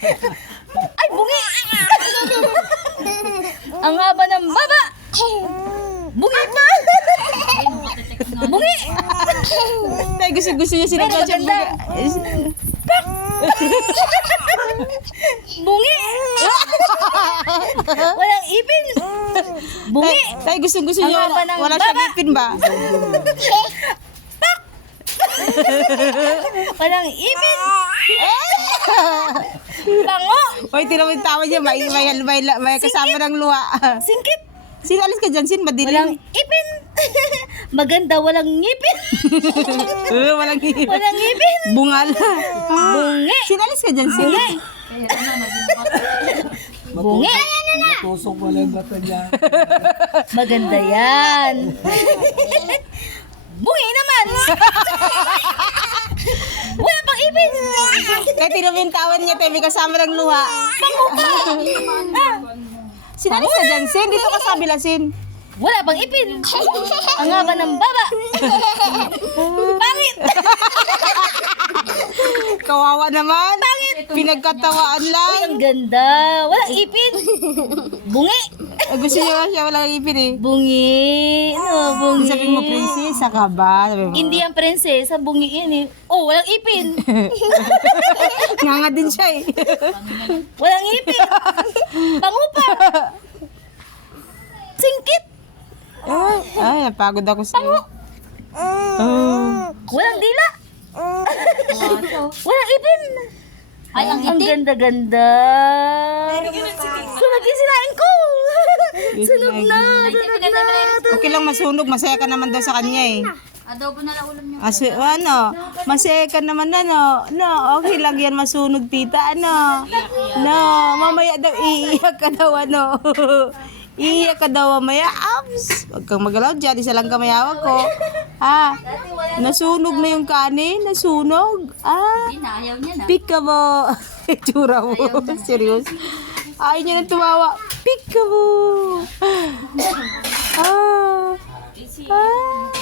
Ay, bungi! Ang haba ng baba! Bungi pa! Bungi! Tay, gusto niya Pero sinagyan siya. maganda. Bungi! Walang ipin! Bungi! Tay, gusto Ang niya. haba ng Wala siyang baba. ipin ba? Walang ipin! Bango! Hoy, tira mo yung tawa niya. May kasama ng luha. Singkit! Sino alis ka dyan? Sin, Walang madilim. ipin! Maganda, walang ngipin! Walang ipin. Walang ngipin! Bungal. Bungi! Sin, alis ka dyan, Sin. Bungi! Bungi! Tusok wala yung bata niya. Maganda yan! Bungi naman! Wala pang ipin! Kaya tira mo yung tawa niya, tay. May kasama ng luha. Sin, alis ka dyan, Sin. Dito ka sa kabila, Sin. Wala pang ipin! Ang haba ng baba! Pangit! Kawawa naman. Pinagkatawaan lang. Ang ganda! Walang ipin! Bungi! Gusto niya siya walang ipin eh. Bungi! Ano, bungi? Sabi mo, prinsesa ka ba? Sabi mo. Hindi ang prinsesa, bungi yan eh. Oh, walang ipin! Nganga din siya eh. Walang ipin! Bango pa! Singkit! Ay, napagod ako sa'yo. Walang dila! Walang ipin! Ay, ang Ang itim. ganda-ganda! Sunog yung sinain ko! Sunog na! Sunog na! Okay lang masunog, masaya ka naman daw sa kanya eh. Adobo na lang ulam niyo. Ano, masaya ka naman ano. No, okay lang yan masunog tita, ano. No, mamaya daw iiyak ka daw ano. Iiyak ka daw mamaya. Abs! Huwag kang magalaw dyan, isa lang kamayawag ko. Ha? Nasunog na yung kanin, nasunog. Hindi na, ayaw niya na. Pika mo. Itsura mo. Serious. Ayaw niya na tumawa. Pika mo. Ah. Ah.